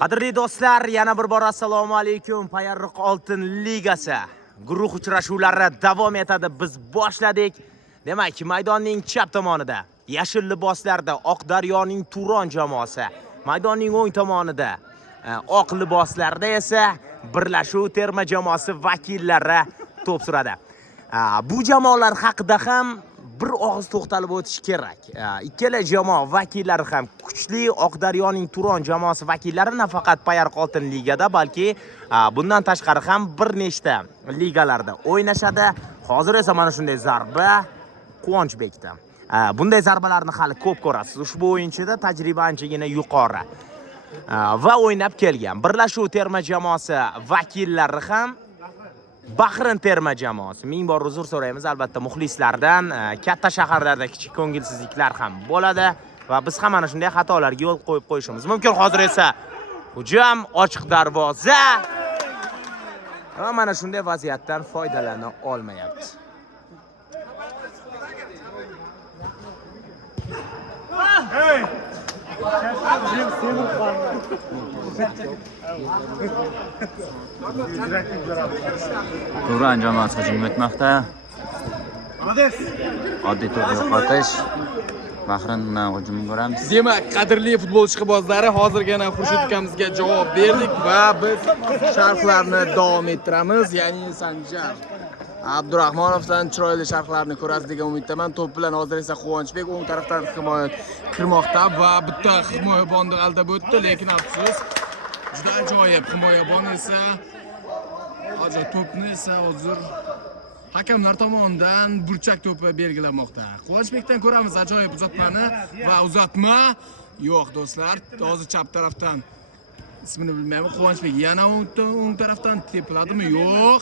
Qadrli do'stlar, yana bir bor assalomu alaykum. Payariq Oltin ligasi guruh uchrashuvlari davom etadi. Biz boshladik. Demak, maydonning chap tomonida yashil liboslarda Oqdaryoning Turon jamoasi, maydonning o'ng tomonida oq liboslarda esa Birlashuv terma jamoasi vakillari to'p suradi. Bu jamoalar haqida ham bir og'iz to'xtalib o'tish kerak. Ikkala jamoa vakillari ham kuchli. Oqdaryoning Turon jamoasi vakillari nafaqat Payariq Oltin ligada, balki bundan tashqari ham bir nechta ligalarda o'ynashadi. Hozir esa mana shunday zarba Quvonchbekda. Bunday zarbalarni hali ko'p ko'rasiz. Ushbu o'yinchida tajriba anchagina yuqori va o'ynab kelgan. Birlashuv terma jamoasi vakillari ham Bahrin terma jamoasi. Ming bor uzr so'raymiz albatta muxlislardan. Katta shaharlarda kichik ko'ngilsizliklar ham bo'ladi va biz ham mana shunday xatolarga yo'l qo'yib qo'yishimiz mumkin. Hozir esa hujum, ochiq darvoza va mana shunday vaziyatdan foydalana olmayapti. Turan jamoasi hujum etmoqda. Oddiy to'p yo'qotish. Bahrindan hujum ko'ramiz. Demak, qadrli futbolchi qizlari, hozirgina Xurshid akamizga javob berdik va biz sharhlarni davom ettiramiz. Ya'ni Sanjar Abdurahmonovdan chiroyli sharhlarni ko'rasiz degan umiddaman. To'p bilan hozir esa Quvonchbek o'ng tarafdan himoya kirmoqda va bitta himoyabonni aldab o'tdi, lekin afsus, juda ajoyib himoyabon esa to'pni esa hozir hakamlar tomonidan burchak to'pi belgilanmoqda. Quvonchbekdan ko'ramiz ajoyib uzatmani va uzatma yo'q do'stlar. Hozir chap tarafdan ismini bilmayman. Quvonchbek yana o'ng tarafdan tepiladimi? Yo'q.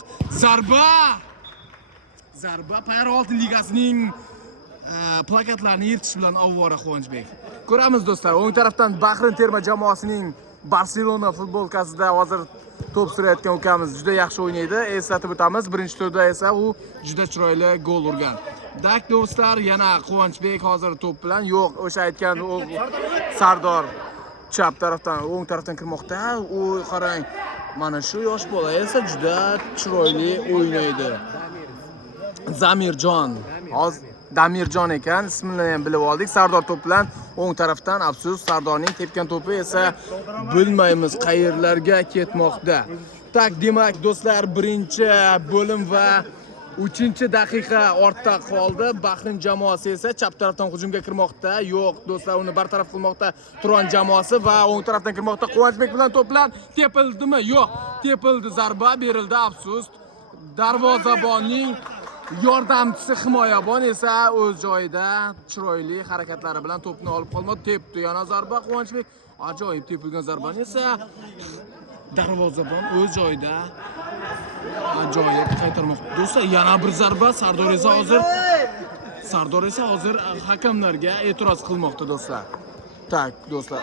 Zarba Payariq Oltin ligasining plakatlarini yirtish bilan ovvora Quvonchbek. Ko'ramiz do'stlar, o'ng tarafdan Bahrin terma jamoasining Barselona futbolkasida hozir to'p surayotgan ukamiz juda yaxshi o'ynaydi. Eslatib o'tamiz, birinchi turda esa u juda chiroyli gol urgan. Dak do'stlar, yana Quvonchbek hozir to'p bilan yo'q, o'sha aytgan Sardor chap tarafdan, o'ng tarafdan kirmoqda. U qarang, mana shu yosh bola esa juda chiroyli o'ynaydi. Damirjon ekan, ismini ham bilib oldik. Sardor to'p bilan o'ng tarafdan, afsus, Sardorning tepgan to'pi esa bilmaymiz qayerlarga ketmoqda. Tak, demak do'stlar, birinchi bo'lim va 3-daqiqa ortda qoldi. Bahrin jamoasi esa chap tarafdan hujumga kirmoqda. Yo'q, do'stlar, uni bartaraf qilmoqda Turon jamoasi va o'ng tarafdan kirmoqda. Quvonchbek bilan to'p bilan tepildimi? Yo'q, tepildi, zarba berildi, afsus. Darvozabonning yordamchisi himoyabon esa o'z joyida chiroyli harakatlari bilan to'pni olib qolmadi. Tepdi, yana zarba Quvonchbek. Ajoyib tepilgan zarbani esa darvozabon o'z joyida ajoyib qaytarmoqda. Do'stlar, yana bir zarba. Sardor esa hozir hakamlarga e'tiroz qilmoqda do'stlar. Tak, do'stlar.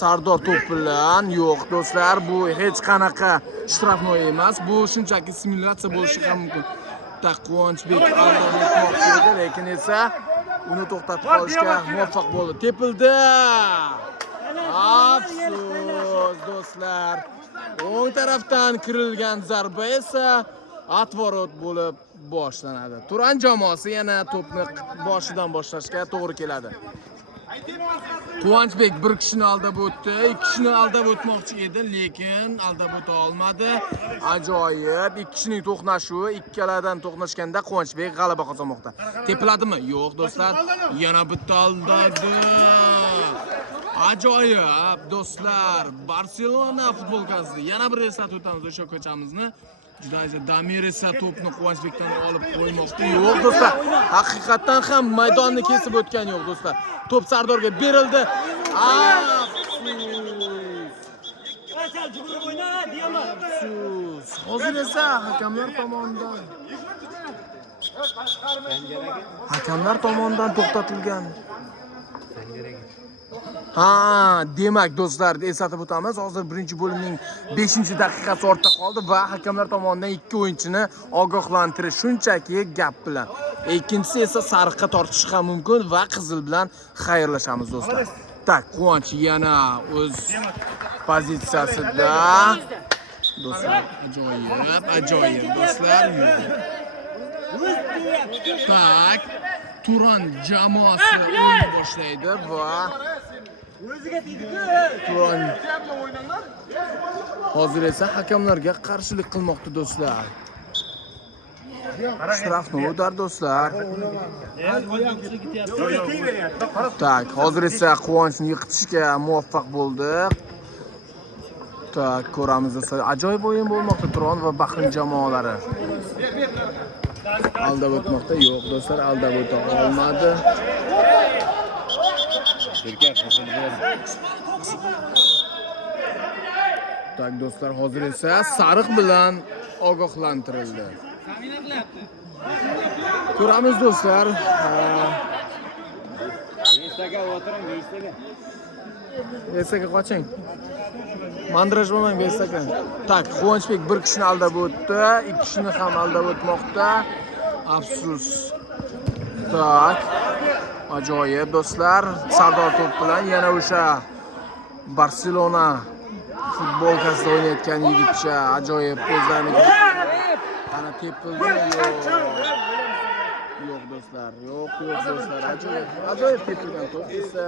Sardor to'p bilan yo'q do'stlar, bu hech qanaqa shtrafnoy emas. Bu shunchaki simulyatsiya bo'lishi ham mumkin. Quvonchbek aldab o'tmoqchi edi, lekin esa uni to'xtatib qolishga muvaffaq bo'ldi. Tepildi. Afsus do'stlar. O'ng tarafdan kirilgan zarba esa atvorot bo'lib boshlanadi. Turan jamoasi yana to'pni boshidan boshlashga to'g'ri keladi. Quvonchbek bir kishini aldab o'tdi, ikki kishini aldab o'tmoqchi edi, lekin aldab o'ta olmadi. Ajoyib, ikki kishining to'qnashuvi, ikkaladan to'qnashganda Quvonchbek g'alaba qozonmoqda. Tepiladimi? Yo'q do'stlar, yana bitta aldadi. Ajoyib do'stlar, Barselona futbolkasida yana bir eslatib o'tamiz o'sha ko'chamizni. Juda Damir esa to'pni Quvonchbekdan olib qo'ymoqda. Yo'q do'stlar, haqiqatan ham maydonni kesib o'tgan yo'q do'stlar. To'p Sardorga berildi. Hozir esa hakamlar tomonidan to'xtatilgan. Demak do'stlar, eslatib o'tamiz. Hozir birinchi bo'limning 5-daqiqasi ortda qoldi va hakamlar tomonidan ikki o'yinchini ogohlantirish shunchaki gap bilan. Ikkinchisi esa sariqqa tortishi ham mumkin va qizil bilan xayrlashamiz do'stlar. Tak, Quvonch yana o'z pozitsiyasida. Do'stlar, ajoyib do'stlar. Tak, Turan jamoasi o'yin boshlaydi va Turan hozir esa hakamlarga qarshilik qilmoqda do'stlar. Shtrafni o'tar do'stlar. Tak, hozir esa Quvonchni yiqitishga muvaffaq bo'ldik. Tak, ko'ramiz do'stlar. Ajoyib o'yin bo'lmoqda Turan va Bahrin jamoalari. Aldab o'tmoqda. Yo'q do'stlar, aldab o'ta olmadi. Tak do'stlar, hozir esa sariq bilan ogohlantirildi. Ko'ramiz do'stlar. Besaga qoching. Mandraj bo'lmang Besaga. Tak, Quvonchbek bir kishini aldab o'tdi, ikki kishini ham aldab o'tmoqda. Afsus. Tak. Ajoyib do'stlar. Sardor to'p bilan yana o'sha Barselona futbolkasida o'ynayotgan yigitcha ajoyib ko'zlarini ana tepildi. Yo'q do'stlar, yo'q do'stlar. Ajoyib tepilgan to'p esa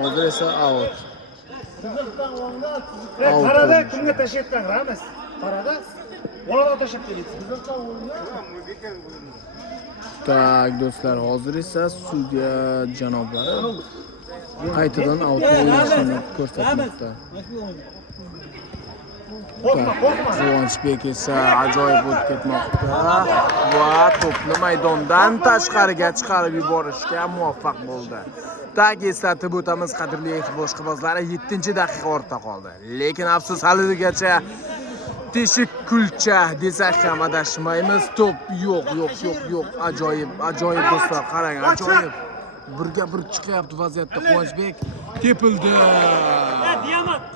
hozir esa out. Qarada kimga tashlayotgan Ramos? Qarada bolalar tashlab keldi. Tak do'stlar, hozir esa sudya janoblari qaytadan outni ko'rsatmoqda. Quvonchbek esa ajoyib o'tib ketmoqda va to'pni maydondan tashqariga chiqarib yuborishga muvaffaq bo'ldi. Tak, eslatib o'tamiz qadrli boshqibozlari, 7-daqiqa ortda qoldi. Lekin afsus haligacha teshik kulcha desak ham adashmaymiz. To'p yo'q. Ajoyib do'stlar, qarang, ajoyib. Birga bir chiqyapti vaziyatda Quvonchbek. Tepildi.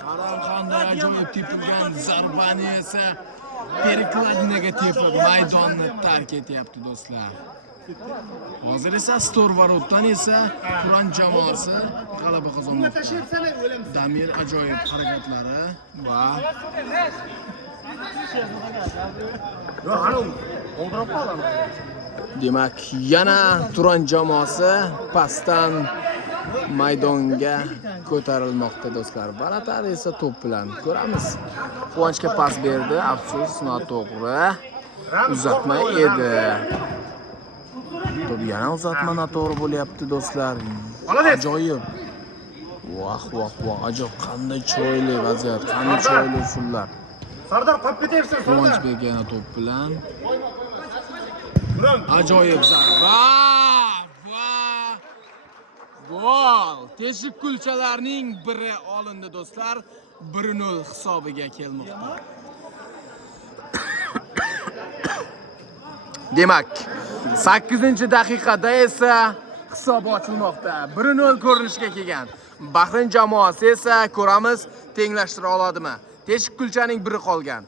Qarang qanday ajoyib tepilgan zarbani esa Perikladinaga tepib maydonni tark etyapti do'stlar. Hozir esa Storvarotdan esa Turan jamoasi g'alaba qozonmoqda. Damir ajoyib harakatlari va demak, yana Turan jamoasi pastdan maydonga ko'tarilmoqda do'stlar. Balatar esa to'p bilan ko'ramiz. Quvonchga pas berdi, afsus, noto'g'ri. Uzatma edi. To'p yana uzatma noto'g'ri bo'lyapti do'stlar. Ajoyib. Voh, ajoyib, qanday chiroyli vaziyat, qanday chiroyli usullar. Sardor qolib ketyapsan, Sardor. Quvonchbek yana to'p bilan. Ajoyib zarba. Gol! Teshik kulchalarning biri olindi do'stlar. 1-0 hisobiga kelmoqda. Demak, 8-daqiqada esa hisob ochilmoqda. 1-0 ko'rinishga kelgan. Bahrin jamoasi esa ko'ramiz tenglashtira oladimi? Teshik kulchaning biri qolgan.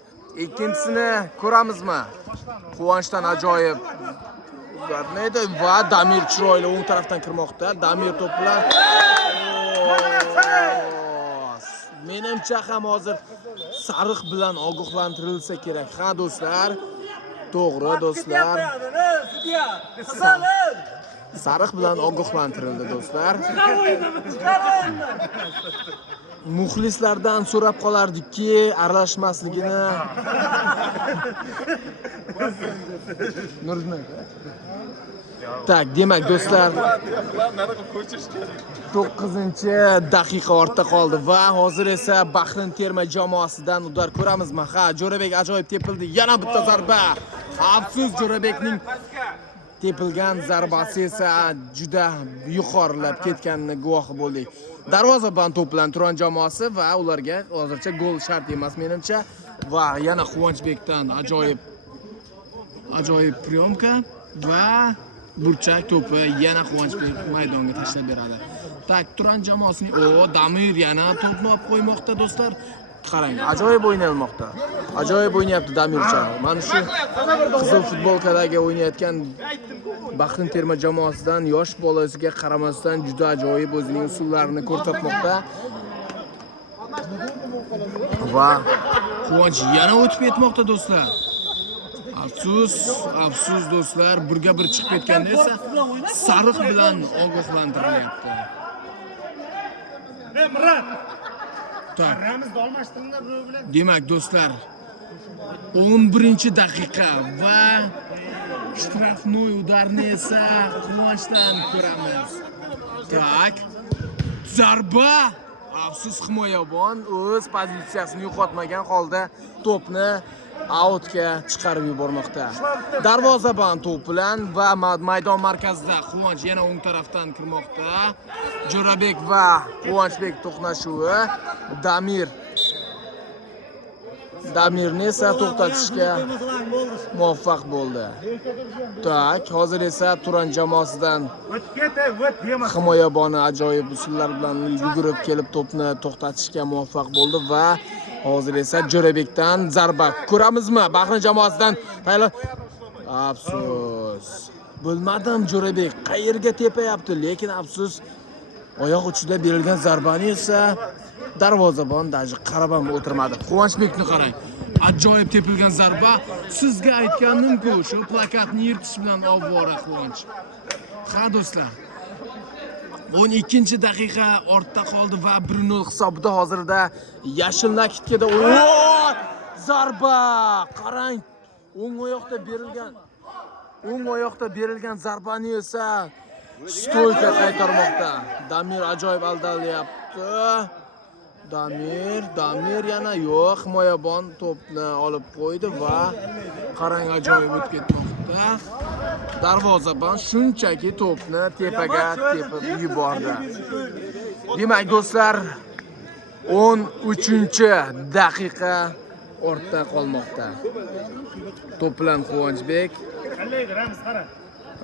Ikkinchisini ko'ramizmi? Quvonchdan ajoyib neydi va Damir chiroyli o'ng tarafdan kirmoqda. Damir to'p bilan. Menimcha ham hozir sariq bilan ogohlantirilsa kerak. Ha do'stlar. To'g'ri do'stlar. Sariq bilan ogohlantirildi do'stlar. Muxlislardan so'rab qolardikki, aralashmasligini. Tak, demak do'stlar, 9-daqiqa ortda qoldi va hozir esa Bahrin terma jamoasidan udar ko'ramizmi? Ha, Jo'rabek ajoyib tepildi. Yana bitta zarba. Afsus, Jo'rabekning tepilgan zarbasi esa juda yuqorilab ketganini guvohi bo'ldik. Darvozabon to'p bilan Turan jamoasi va ularga hozircha gol shart emas menimcha. Va yana Quvonchbekdan ajoyib priyomka va burchak to'pi yana Quvonchbek maydonga tashlab beradi. Tak, Turan jamoasining Damir yana to'pni olib qo'ymoqda do'stlar. Qarang, ajoyib o'ynalmoqda. Ajoyib o'ynayapti Damircha. Mana shu qizil futbolkadagi o'ynayotgan Bahrin terma jamoasidan yosh bolasiga qaramasdan juda ajoyib o'zining usullarini ko'rsatmoqda. Va quvonch yana o'tib ketmoqda do'stlar. Afsus do'stlar, birga bir chiqib ketganda esa sariq bilan ogohlantirilyapti. Murat. Tak. Ramizni almashtiringlar bu bilan. Demak do'stlar, 11-daqiqa va shtrafnoy udarni esa quvonchdan ko'ramiz. Tak. Zarba. Afsus himoyabon o'z pozitsiyasini yo'qotmagan holda to'pni outga chiqarib yubormoqda. Darvozabon to'p bilan va maydon markazida Quvonch yana o'ng tarafdan kirmoqda. Jo'rabek va Quvonchbek to'qnashuvi. Damirni esa to'xtatishga muvaffaq bo'ldi. Tak, hozir esa Turan jamoasidan himoyaboni ajoyib usullar bilan yugurib kelib to'pni to'xtatishga muvaffaq bo'ldi va hozir esa Jo'rabekdan zarba ko'ramizmi? Bahrin jamoasidan afsus. Bilmadim Jo'rabek qayerga tepayapti, lekin afsus oyoq uchida berilgan zarbani esa darvozabon daji qarab ham o'tirmadi. Quvonchbekni qarang. Ajoyib tepilgan zarba. Sizga aytgandim-ku, shu plakatni yirtish bilan ovvora Quvonch. Ha do'stlar. 12-daqiqa ortda qoldi va 1-0 hisobida hozirda yashil nakitkada zarba. Qarang. O'ng oyoqda berilgan zarbani esa stoyka qaytarmoqda. Damir ajoyib aldalyapti. Damir yana yo'q, himoyabon to'pni olib qo'ydi va qarang ajoyib o'tib ketmoqda. Darvozabon shunchaki to'pni tepaga tepib yubordi. Demak do'stlar, 13-daqiqa ortda qolmoqda. To'p bilan Quvonchbek,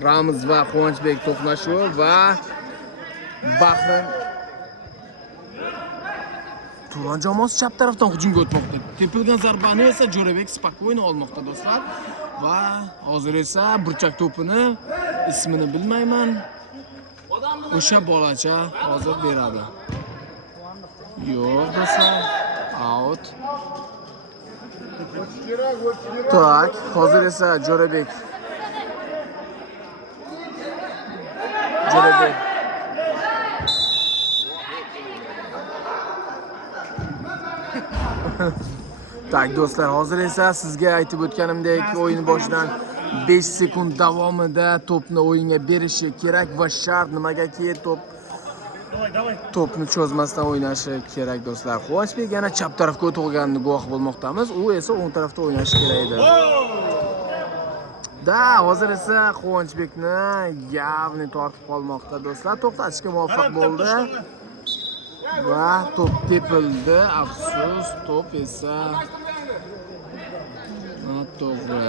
Ramiz va Quvonchbek to'qnashuvi va Bahrin Turan jamoasi chap tarafdan hujumga o'tmoqda. Tepilgan zarbani esa Jo'rabek spokойно olmoqda do'stlar. Va hozir esa burchak to'pini ismini bilmayman. O'sha bolacha hozir beradi. Yo'q do'stlar, out. Tak, hozir esa Jo'rabek Tak do'stlar, hozir esa sizga aytib o'tganimdek o'yin boshidan 5 sekund davomida to'pni o'yinga berishi kerak va shart nimagaki to'pni cho'zmasdan o'ynashi kerak do'stlar. Quvonchbek yana chap tarafga o'tganini guvoh bo'lmoqdamiz. U esa o'ng tarafda o'ynashi kerak edi. Hozir esa Quvonchbekni yavni tortib qolmoqda do'stlar. To'xtatishga muvaffaq bo'ldi. Va to'p tepildi. Afsus, to'p esa to'g'ri.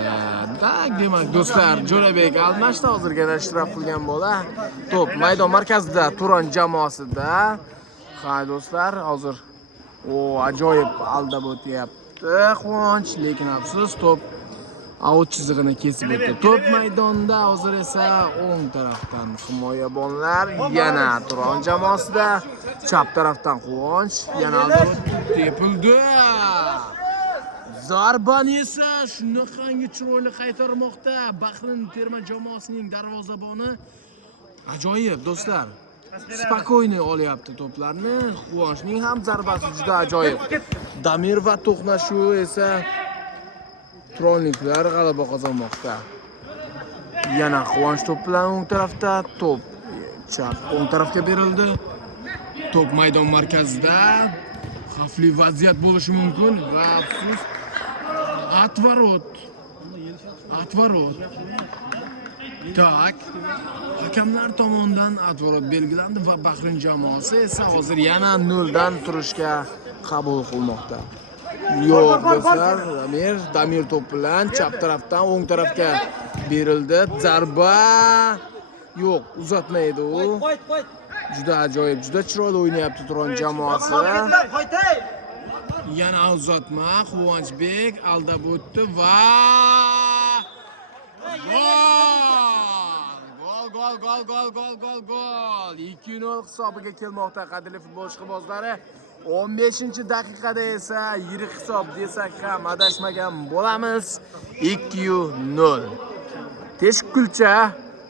Demak do'stlar, Jo'rabek almashdi hozirgina shtraf qilgan bola. To'p maydon markazida Turan jamoasida. Ha do'stlar, hozir ajoyib aldab o'tyapti Quvonch, lekin afsus to'p out chizig'ini kesib o'tdi. To'p maydonda hozir esa o'ng tarafdan himoyabonlar, yana Turan jamoasida, chap tarafdan Quvonch, yana aldab tepildi. Zarbani esa shunaqangi chiroyli qaytarmoqda Bahrin terma jamoasining darvozaboni. Ajoyib do'stlar. Spokойно olyapti to'plarni. Quvonchning ham zarbasi juda ajoyib. Damir va to'qnashuvi esa Turonliklar g'alaba qozonmoqda. Yana Quvonch to'p bilan o'ng tarafda, to'p chap o'ng tarafga berildi. To'p maydon markazida. Xavfli vaziyat bo'lishi mumkin va afsus Atvarot. Tak. Hakamlar tomonidan atvorot belgilandi va Bahrin jamoasi esa hozir yana 0 dan turishga qabul qilmoqda. Yo'q do'stlar, Damir to'p bilan chap tarafdan o'ng tarafga berildi. Zarba. Yo'q, uzatmaydi u. Juda ajoyib, juda chiroyli o'ynayapti Turan jamoasi. Yana uzatma, Quvonchbek aldab o'tdi va gol. 2-0 hisobiga kelmoqda qadrli futbolchi qizlari. 15-daqiqada esa yirik hisob desak ham adashmagan bo'lamiz. 2-0.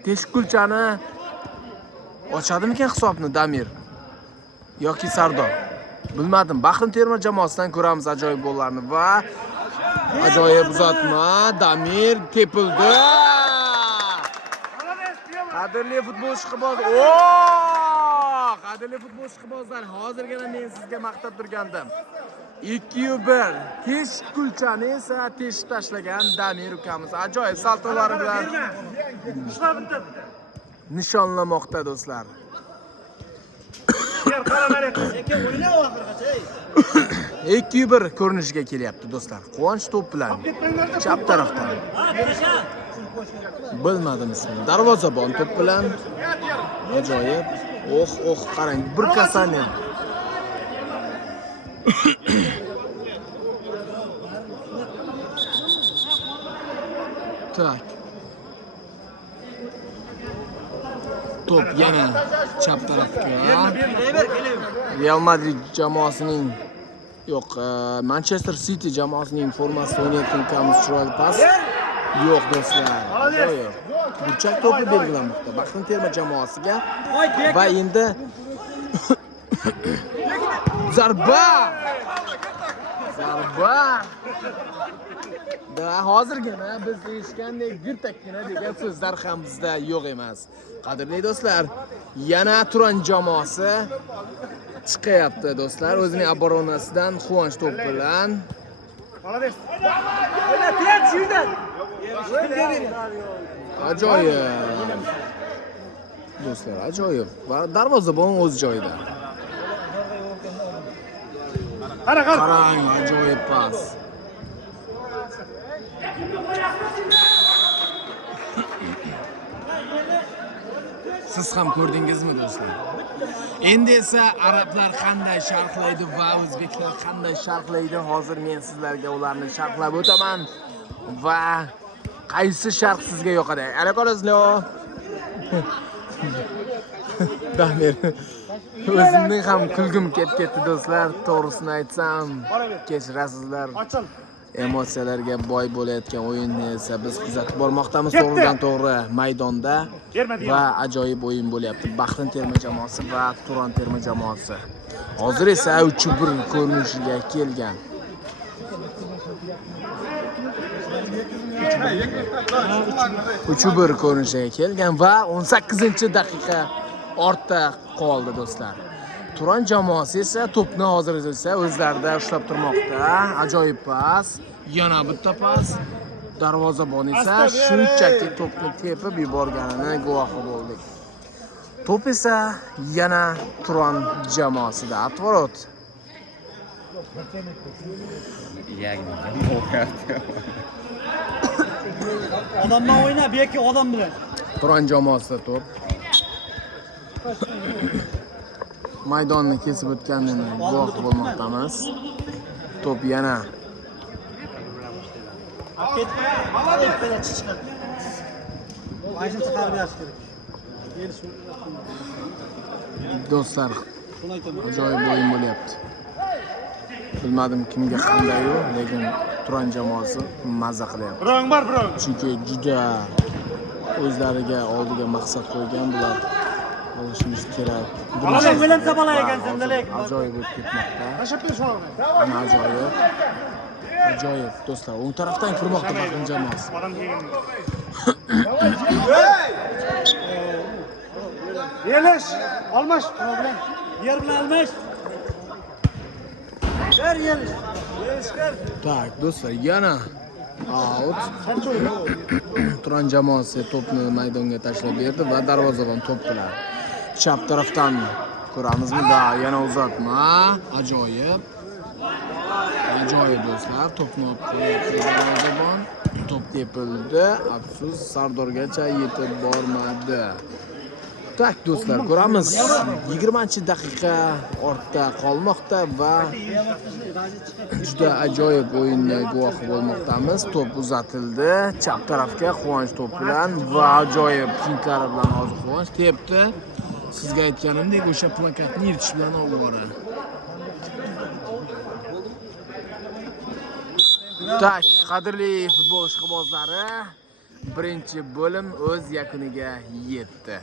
Teshkulchani ochadimikan hisobni Damir yoki Sardor? Bilmadim. Bahrin terma jamoasidan ko'ramiz ajoyib gollarni va ajoyib uzatma. Damir tepildi. Qadrli futbolchi qizlar. Qadrli futbolchi qizlar, hozirgina men sizga maqtab turgandim. 2-1. Teshkulchani esa teshib tashlagan Damir ukamiz ajoyib saltolari bilan nishonlamoqda do'stlar. 2-1 ko'rinishiga kelyapti do'stlar. Quvonch to'p bilan chap tarafdan. Bilmadim ismini. Darvozabon to'p bilan ajoyib. Qarang, bir Kasanen. Tak. Top yana chap tarafga. Real Madrid jamoasining Manchester City jamoasining formasida o'ynayotgan ukamiz chiroyli pas. Yo'q do'stlar. Burchak to'pi belgilanmoqda. Bahrin terma jamoasiga va endi zarba. Da hozirgina biz eshitgandek girtakkina degan so'zlar ham bizda yo'q emas. Qadrli do'stlar, yana Turan jamoasi chiqyapti do'stlar. O'zining obronasidan Quvonch to'p bilan. Ajoyib. Do'stlar, ajoyib. Va darvozabon o'z joyida. Qarang, ajoyib pas. Siz ham ko'rdingizmi do'stlar? Endi esa arablar qanday sharhlaydi va o'zbeklar qanday sharhlaydi, hozir men sizlarga ularni sharhlab o'taman va qaysi sharh sizga yoqadi? Aloqalasizlar. Damir. O'zimning ham kulgim ketdi do'stlar, to'g'risini aytsam, kechirasizlar. Emotsiyalarga boy bo'layotgan o'yinni esa biz kuzatib bormoqdamiz to'g'ridan to'g'ri maydonda va ajoyib o'yin bo'lyapti. Bahrin terma jamoasi va Turan terma jamoasi. Hozir esa 3-1 ko'rinishiga kelgan. 3-1 ko'rinishiga kelgan va 18-daqiqa ortda qoldi do'stlar. Turan jamoasi esa to'pni hozir esa o'zlarida ushlab turmoqda. Ajoyib pas, yana bitta pas. Darvozabon esa shunchaki to'pni tepib yuborganini guvohi bo'ldik. To'p esa yana Turan jamoasida. Atvorot. Odamdan o'yna, bu yerga odam bilan. Turan jamoasida to'p. Maydonni kesib o'tganini guvoh bo'lmoqdamiz. To'p yana do'stlar, ajoyib o'yin bo'lyapti. Bilmadim kimga qanday yo'q, lekin Turan jamoasi mazza qilyapti. Birong bor, birong. Chunki juda o'zlariga oldiga maqsad qo'ygan bular. Olishimiz kerak. Ajoyib bilan sabala ekansan, dalek. Ajoyib o'tib ketmoqda. Tashab ber shuni. Ana ajoyib. Ajoyib do'stlar, o'ng tarafdan kirmoqda Bahrin jamoasi. Odam kelgan. Yelish, Almash bilan. Yer bilan Almash. Ver Yelish. Yelish ver. Tak, do'stlar, yana out. Turan jamoasi to'pni maydonga tashlab berdi va darvozabon to'p bilan chap tarafdan ko'ramizmi? Da, yana uzatma. Ajoyib. Ajoyib do'stlar, to'pni olib qo'yapti darvozabon. To'p tepildi. Afsus, Sardorgacha yetib bormadi. Tak do'stlar, ko'ramiz. 20-daqiqa ortda qolmoqda va juda ajoyib o'yinni guvohi bo'lmoqdamiz. To'p uzatildi, chap tarafga Quvonch to'p bilan va ajoyib fintlari bilan hozir Quvonch tepdi. Sizga aytganimdek, o'sha plakatni yirtish bilan ovora. Tak, qadrli futbol ishqibozlari, birinchi bo'lim o'z yakuniga yetdi.